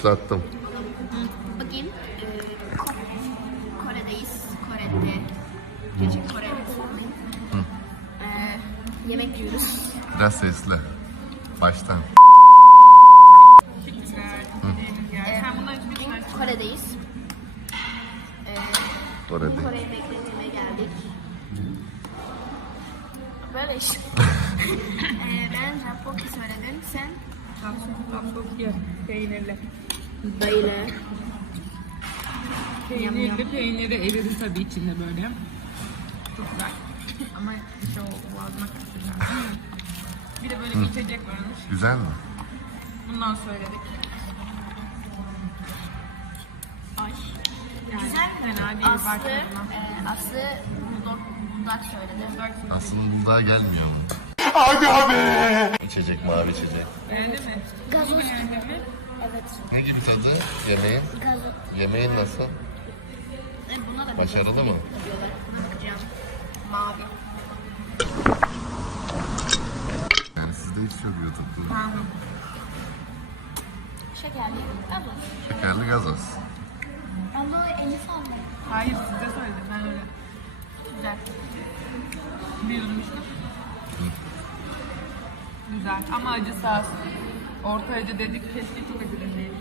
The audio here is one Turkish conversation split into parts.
Başlattım. Bakayım. Kore'deyiz. Kore'de. Gece Kore. Yemek yiyoruz. Biraz sesli. Baştan. Kore'deyiz. Kore'de. Kore'ye bekletmeye geldik. Böyle işte. Ben Jappoki söyledim. Sen? Jappoki. Peynirli. Böyle. Peynirli, peyniri eridi tabii içinde böyle. Çok güzel. Ama şey oldu, boğazıma kaçırdı. Bir de böyle bir içecek varmış. Güzel mi? Bundan söyledik. Ay. Yani Güzel mi? fena değil. Aslı dudak söyledi. Aslında daha gelmiyor mu? Abi! İçecek, mavi içecek. Beğendin mi? Gazoz Beğendin mi? Evet. Ne gibi tadı? Yemeğin? Gazoz. Yemeğin nasıl? Buna da Başarılı mı? diyorlar. Buna bakacağım. Mavi. Yani sizde hiç yok YouTube'da. Şekerli gazoz. Şekerli gazoz. Ama Elif aldı. Hayır, size söyledim. Ben öyle Güzel. bir yudumuştum. Güzel ama acısı az. Orta acı dedik, keşke çok acı deseydik.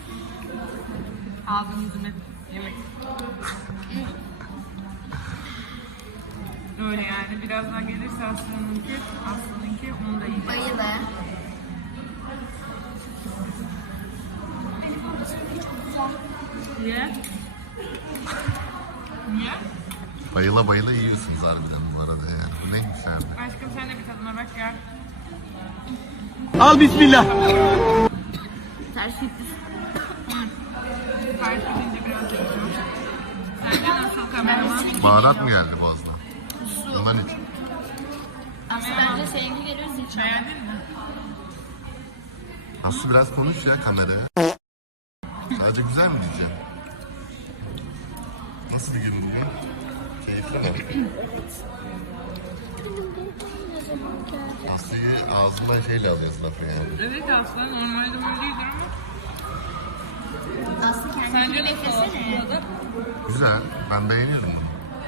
Ağzım yüzüme yemek. Öyle yani, birazdan gelirse Aslı'nınki onu da yiyeceğiz. Bayılı. Niye? Niye? Bayıla bayıla yiyorsunuz harbiden bu arada yani. Bu neymiş abi? Aşkım sen de bir tadına bak gel. Al bismillah. Ters gitti. Fark edince biraz yapıyorum. Sence nasıl kameraman? Baharat mı geldi boğazına? Bundan iç. Aslında bence seninki geliyor zil çalıyor. Beğendin mi? Aslı biraz konuş ya kameraya. Sadece güzel mi diyeceğim? Nasıl bir gün bugün? Keyifli mi? Aslı'yı ağzından şeyle alıyorsun lafı yani. Evet aslında normalde böyleydir ama. Aslı kendini Sence nasıl beklesene. oldu? Güzel. Ben beğeniyorum bunu.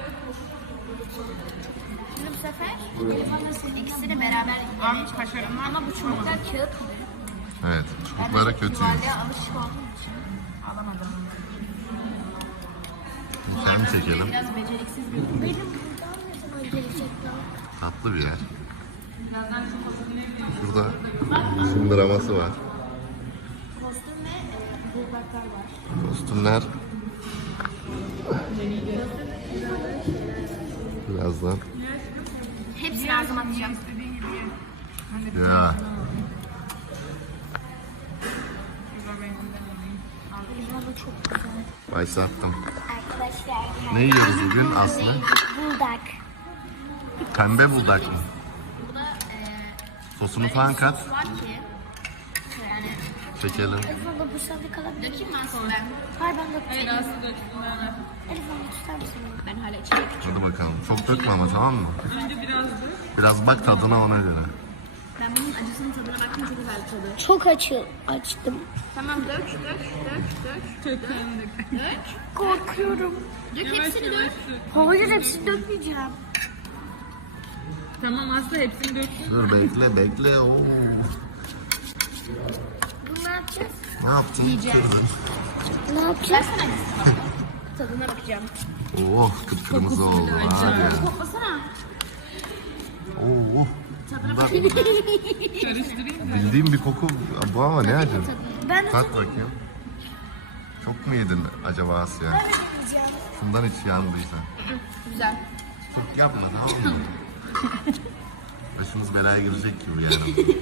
Şimdi bu sefer ikisini beraber Bak yemeye çalışıyorum. kaşarından Ama bu çubuklar kağıt oluyor. Evet. Çubuklara kötüyüm. Yuvarlığa alışık olduğum için alamadım. Sen mi çekelim? Biraz beceriksiz bir benim buradan ne zaman gelecekler? Tatlı bir yer. birazdan çok hazırlayabiliriz. Burada sındıraması var. Kostüm ve bulgaklar var. Kostümler. Birazdan. Hepsini ağzıma atacağım. İstediğin gibi ye. Ya. Şurada benimden alayım. Elma çok güzel. Başlattım. Arkadaşlar. Ne yiyoruz bugün Aslı? Buldak. Pembe buldak mı? Bu da Sosunu falan kat. sos var ki. Yani Çekelim. Elif abla bu sende kalabilir. dökeyim mi Aslı ben? Hayır ben de Evet tutayım. Aslı döktüğünden ver. Elif abla tutar mısın? Ben hala içecek. Hadi bakalım. Çok dökme ama tamam mı? Önce birazdı. Biraz bak tadına ona göre. Ben bunun acısının tadına baktım, çok güzel tadı. Çok açtım. Tamam dök. Çok beğendik. Korkuyorum. Dök hepsini dök. Hayır hepsini dökmeyeceğim. Tamam Aslı hepsini dök. Dur bekle. Oo. Bunu ne yapacağız? Ne yaptın? Kırdın. Ne yapacağız? Versene acısına. Tadına bakacağım. Oh kıpkırmızı oldu. Hadi. Koklasana. Oh. Tadına Bak, bakayım. Karıştırayım mı? bildiğim bir koku bu ama ne acı? Ben de Tat bakayım. Çok mu yedin acaba Asya? Şundan hiç yandıysa. Güzel. Çok yapma tamam mı? Başımız belaya girecek gibi yani.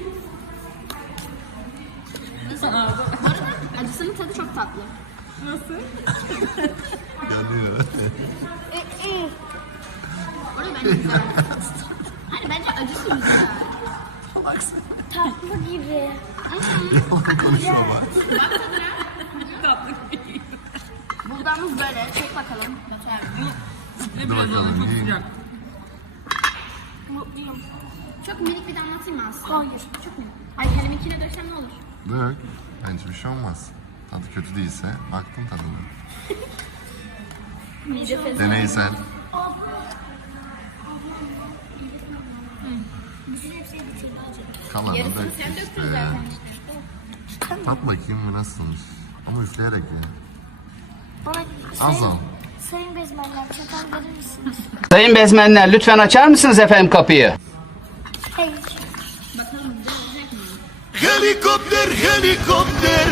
Bu arada acısının tadı çok tatlı. Nasıl? Yanıyor. Orada bence güzel. Hani bence acısı güzel. tatlı gibi. Konuşma bak. Tatlı değil. Buldağımız böyle. Çek bakalım. Ne Hadi biraz bakalım, oldu çok yiyin. sıcak. Mutluyum. Çok minik bir damlatayım mı Aslı? Hayır. Çok minik. Ay kendiminkine döksem ne olur? Dök. Bence bir şey olmaz. Tadı kötü değilse baktım tadına. Mide fesatı. Deneysel. Kalanı da Yarısını sen işte. döktün zaten işte. Tat bakayım nasılmış. Ama üfleyerek ye. Bana Az al. sayın bezmenler çatal verir misiniz? Sayın bezmenler lütfen açar mısınız efendim kapıyı? Hayır. Bakalım güzel olacak mı? Helikopter, helikopter.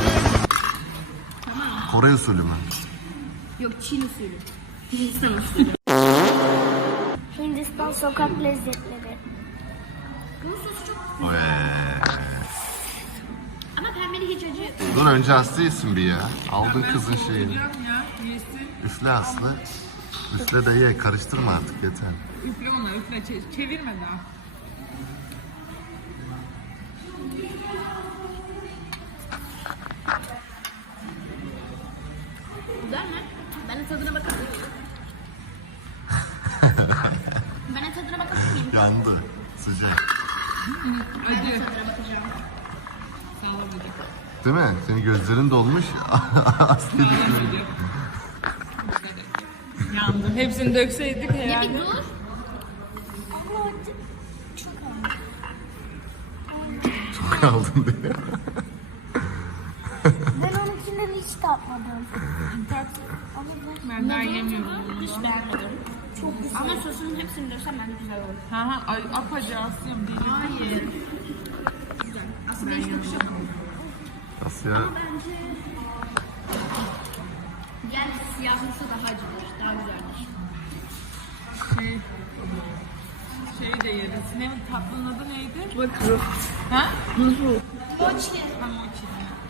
Kore usulü mü? Yok Çin usulü. Hindistan usulü. Hindistan sokak lezzetleri. Bunun sosu çok... Eee. Ama pembeli hiç acı. Dur önce Aslı yesin bir ya. Aldın kızın şeyini. Ya yesin. Üfle Aslı. Üfle de ye. Karıştırma artık yeter. Üfle ona üfle. Çevirme daha. Güzel mi? Ben de tadına bakabilir miyim? Ben de tadına bakabilir miyim? Yandı. Sıcak. Acı. Tadına bakacağım. Sağ ol acı. Değil mi? Senin gözlerin dolmuş. Aslı Acı. Yandım. Hepsini dökseydik Ya bir herhalde. dur. Ama acı çok ağır. çok aldın diye. Ben onunkinden hiç tatmadım. Ama Ben daha yemiyorum. Hiç beğenmedim. Çok güzel. Ama sosunun hepsini döksem bence güzel olur. Ha ha ay apacı Asya'm değil. Hayır. Güzel. Aslında hiç kokusu yok. Nasıl ya? Gel siyahlısı daha acıdır. Daha güzeldir. Şey de yeriz. Ne tatlının adı neydi? Bakru. Ha? Mochi. Ha mochi.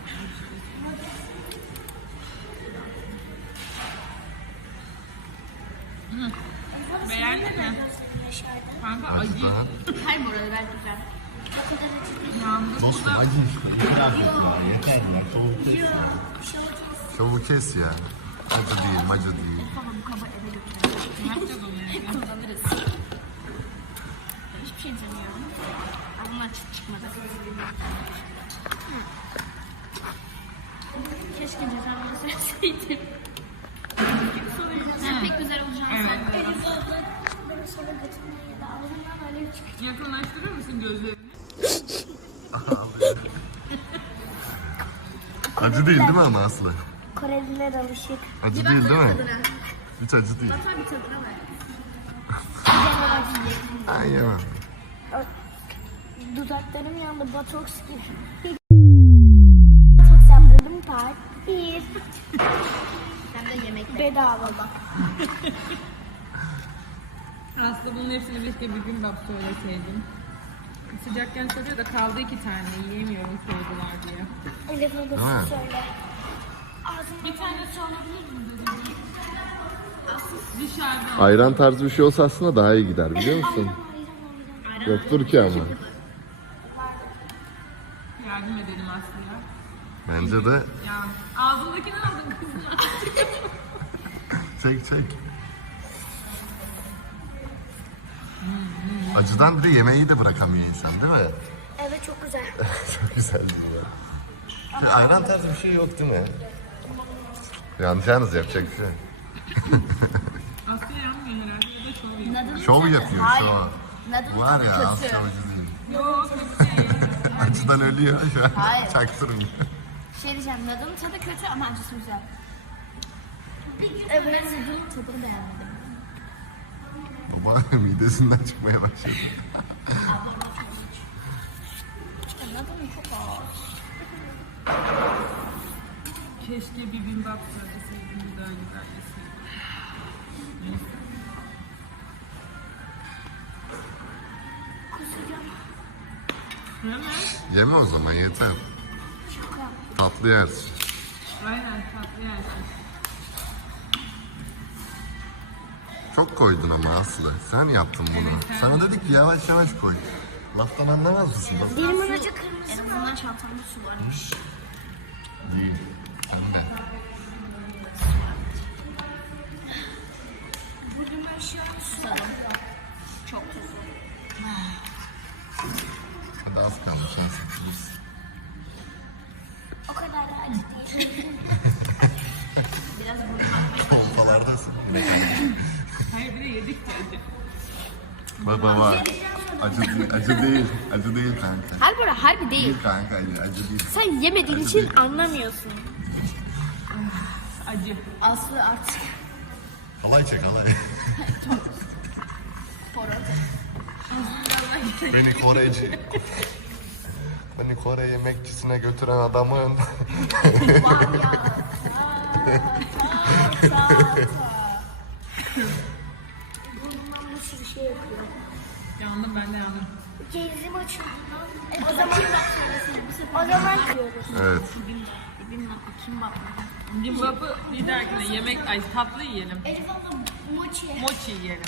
Beğendin mi? Kanka acı. Daha. Hayır bu arada gayet güzel. Yandı. Dostum acı işte. İtiraf et ya. Yeter ya. Şovu kes ya. Acı değil, macı değil. Ne yapacağız onu? Kullanırız. Hiçbir şey demiyorum. Bunlar çıkmadı. Keşke cezamı söyleseydim. Sen pek güzel olacağını Evet. sanmıyorum. beni sonra götürmeye ya da ağzından alev çıkıyor. Yakınlaştırır mısın gözlerini? Acı değil mi ama Aslı? Koreliler alışık. Acı Bir değil değil baksana mi? tadına. Hiç acı değil. Batar bir tadına bak. Ben yemem. Dudaklarım yandı botoks gibi. Botoks yaptırdım part 1. Hem de yemek. Bedava bak. Aslında bunun hepsini keşke bir gün bak söyleseydim. Sıcakken soruyor da kaldı 2 tane. Yiyemiyorum soğudular diye. Elif Değil mi? odası söyle. Bir tanesi alabilir miyim dedim. Dışarıda. Ayran tarzı bir şey olsa aslında daha iyi gider biliyor musun? Yoktur ki ama. Yardım edelim Aslı'ya. Bence de Ya ağzımdakini aldım kızım. çek çek. Acıdan bir de yemeği de bırakamıyor insan değil mi? Evet çok güzel. Çok güzel ya. Ayran tarzı bir şey yok değil mi? Yanacağınız yapacak bir şey. Aslı yanmıyor herhalde ya da şov yapıyor. Nadıl'ın Şov tadı- yapıyor Hayır. şov. Nadıl'ın Var tadı ya az kötü. şovcu değil. Yok kötü değil. Acıdan ölüyor şu an. Hayır. Çaktırın. Şey diyeceğim, Nadıl'ın tadı kötü ama acısı güzel. Evet. Ben Nadıl'ın tadını beğenmedim. Baba midesinden çıkmaya başladı. Nadıl'ın çok ağır. Keşke bir bimbap söyleseydim bir daha güzel yeseydim. Neyse. Hemen. Yeme o zaman yeter. Tatlı yersin. Aynen tatlı yersin. Çok koydun ama Aslı. Sen yaptın bunu. Evet, Sana dedik ki yavaş yavaş koy. Laftan anlamaz mısın? Laf Dilimin ucu En kırmızı. azından çantamda su varmış. değil. Sen de. Bugün ben şu an susadım. Çok tuzlu. Hadi az kalmış. Sen sıkılırsın. O kadar da acı değil. Bak baba. Acı değil. Acı değil kanka. Harbi orası harbi değil. Değil kanka acı değil. Sen yemediğin için anlamıyorsun. Acı. Aslı artık. Halay çek halay. Beni Koreci. Beni Kore yemekçisine götüren adamın. Burnumdan bir sürü şey yapıyor. Yandım ben de yandım. Cezim açıldı. O zaman yiyoruz. Evet. Gimbap'ı bir dahakine yemek, ay tatlı yiyelim. Elif abla mochi. Mochi yiyelim.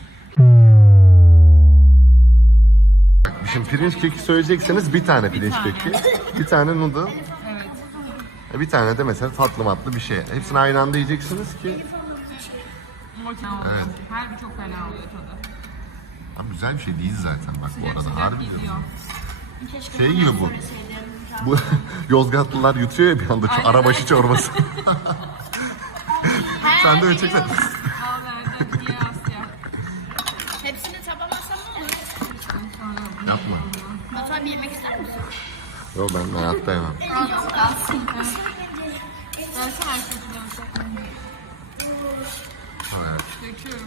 Şimdi pirinç keki söyleyecekseniz bir tane pirinç tane. keki. Bir tane noodle. Evet. Bir tane de mesela tatlı matlı bir şey. Hepsini aynı anda yiyeceksiniz ki. Mochi. Evet. Her bir çok fena oluyor tadı. Abi güzel bir şey değil zaten bak bu Sıcak arada. sıcak Harbi gidiyor. diyorum. Keşke Şey bundan yiyor bu. sonra sevdiğim. Bu Yozgatlılar yutuyor ya bir anda şu Aynen. arabaşı çorbası. Sen de öyle çeksen. Al verdim diye Asya. Hepsini tabamasam ne olur? Yapma. Batuhan bir yemek ister misin? Yok ben hayatta yemem. Yok kalsın. Versene Ayşe'cim. Evet. Döküyorum.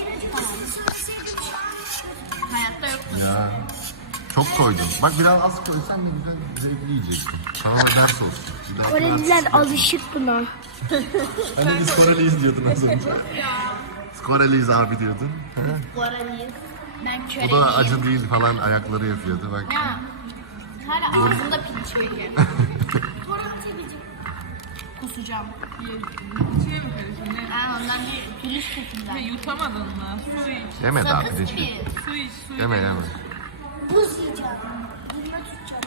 Hayatta yok. Ya. Çok koydun. Bak biraz az koysan ne güzel zevkli yiyeceksin. Sana da ders olsun. Bir dahaki Koreliler alışık buna. Hani biz Koreliyiz diyordun az önce. Biz Koreliyiz abi diyordun. Guaraniyiz. Ben O köreliyim. da acı değil falan ayakları yapıyordu bak. Ya. Hala ağzımda pirinç peki. Kusacağım. İçine mi karışın? Ne? Ben ondan bir pirinç kusacağım. Yutamadın mı? Su iç. Yeme daha Sakız pirinç gibi. keki. Su iç. Su iç. Yeme yeme. Buz yiyeceğim. Bununla tutacağım.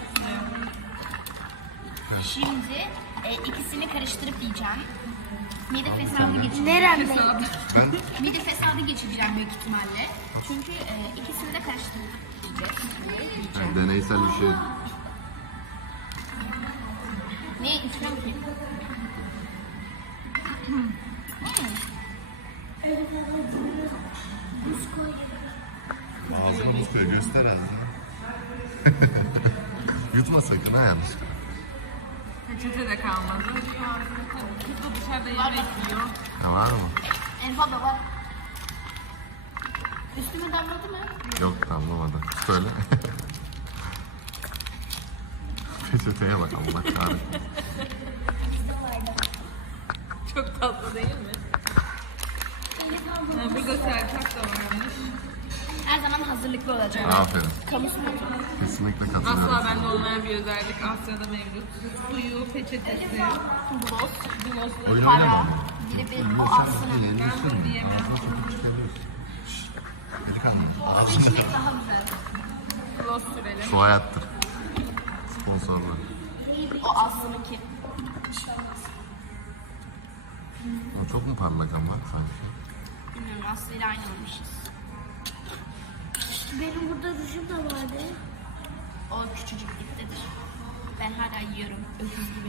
Şimdi ikisini karıştırıp yiyeceğim. Mide fesadı geçireceğim. Neremde? Mide fesadı geçireceğim büyük ihtimalle. Çünkü ikisini de karıştırıp yiyeceğiz. Yani deneysel bir şey. Niye içmem ki? Ağzına buz koy göster ağzına. Yutma sakın ha yanlışlıkla. Peçete de kalmadı. Kız da dışarıda yemek yiyor. Ha var mı? Elif abla var. Üstüme damladı mı? Yok anlamadım. Söyle. Peçeteye bak Allah kahretsin. Çok tatlı değil mi? Ha, burada serpak da varmış. Her zaman hazırlıklı olacağım. Aferin. Kamu spotu. Kesinlikle Asla katılıyorum. bende olmayan bir özellik Asya'da mevcut. Suyu, peçetesi, Gloss, Oyunu para. oynama. Biri bir o aslında. ben bunu diyemem. Su içmek daha güzel. Gloss sürelim. Su hayattır. Sponsorlu. O aslındaki. O çok mu parlak ama sanki? Bilmiyorum Aslı'yla aynı olmuşuz. Benim burada rujum da vardı. O küçücüklüktedir. Ben hala yiyorum. Öküz gibi.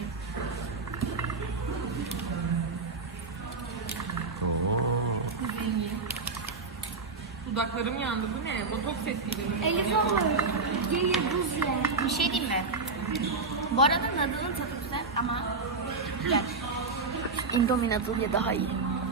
Oo. Zengin. Dudaklarım yandı. Bu ne? Botoks etkili. Elif abla ye buz ye. Bir şey diyeyim mi? Bu arada nadılın tadı güzel ama güzel. Indomie noodle daha iyi.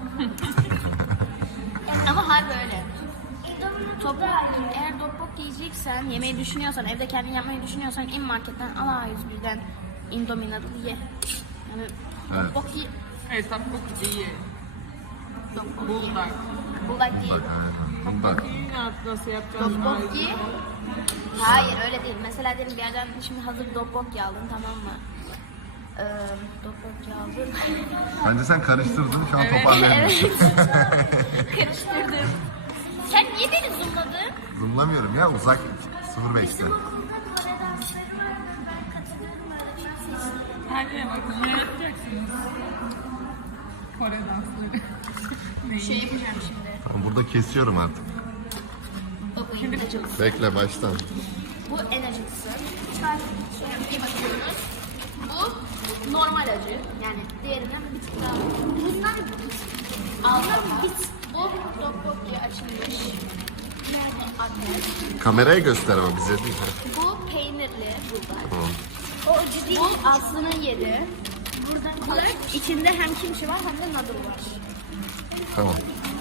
Ama harbi öyle. Toprak, eğer dokbok yiyeceksen, yemeği düşünüyorsan, evde kendin yapmayı düşünüyorsan in marketten al A101'den Indomie noodle ye. Yani Evet. dokbok ye. Evet, çok iyi. Dokbok ye. Buldak. Buldak değil. Bak aynen. Bak. Nasıl yapacağız? Dokbok ye. Hayır öyle değil. Mesela diyelim bir yerden şimdi hazır dokbok aldın tamam mı? Dokbok aldın. Bence sen karıştırdın şu an Evet. toparlayamıyorsun. Karıştırdım. Sen niye beni zoomladın? Zoomlamıyorum ya uzak 05'te. Okulda Kore dansları var ve ben katılıyorum öyle bir şey seçtim. Hadi bakın ne yapacaksınız? Kore dansları. Şey yapacağım şimdi. Tamam, burada kesiyorum artık. Bu en acılısı. Bekle baştan. Bu en acılısı. Sonra bir bakıyoruz. Bu normal acı. Yani diğerinden bir tık daha. Bundan bu dokbokki açılmış. Yani Antep. Kameraya göster ama bize değil. Bu peynirli buldak. Tamam. O ciddi Aslı'nın yeri. Burada içinde hem kimçi var hem de noodle var. Tamam.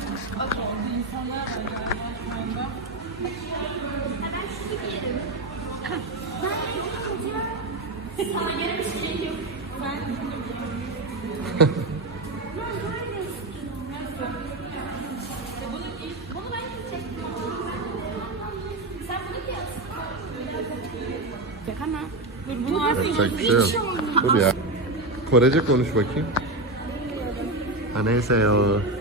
Ama Yapacak bir şey yok. Dur ya. Korece konuş bakayım. Ha neyse ya.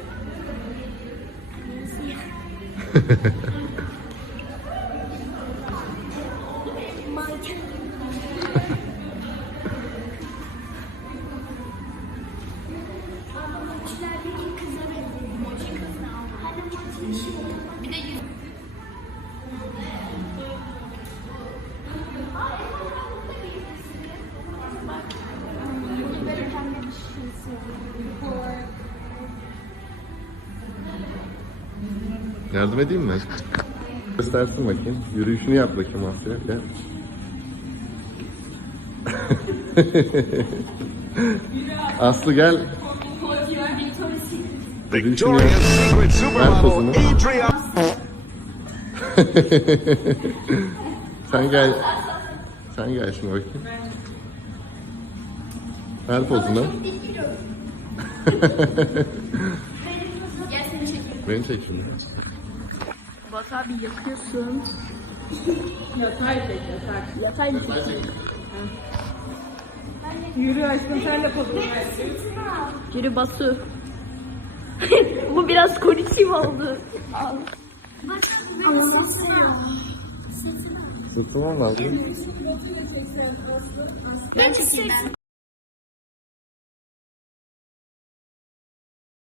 Yardım edeyim mi? Göstersin bakayım. Yürüyüşünü yap bakayım Asya. Gel. Aslı gel. Yürüyüşünü yap. Ver pozunu. Sen gel. Sen gel şimdi bakayım. Ver pozunu. Beni çek şimdi. Bak abi yakıyorsun. Yatay çek, yatay. Yatay mı çekeyim? Yürü aşkım sen de pozunu ver. Yürü Basu. Bu biraz konuşayım oldu. Al. Ama sesi yok. Sırtıma mı aldın? Ben çekeyim.